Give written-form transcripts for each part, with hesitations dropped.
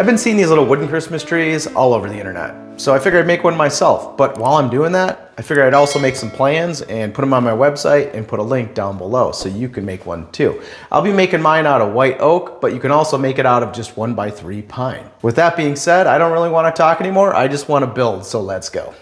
I've been seeing these little wooden Christmas trees all over the internet. So I figured I'd make one myself. But while I'm doing that, I figured I'd also make some plans and put them on my website and put a link down below so you can make one too. I'll be making mine out of white oak, but you can also make it out of just 1x3 pine. With that being said, I don't really want to talk anymore. I just want to build, so let's go.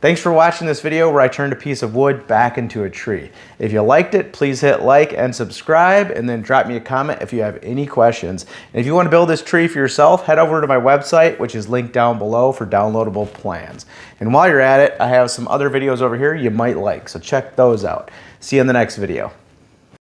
Thanks for watching this video where I turned a piece of wood back into a tree. If you liked it, please hit like and subscribe, and then drop me a comment if you have any questions. And if you want to build this tree for yourself, head over to my website, which is linked down below for downloadable plans. And while you're at it, I have some other videos over here you might like, so check those out. See you in the next video.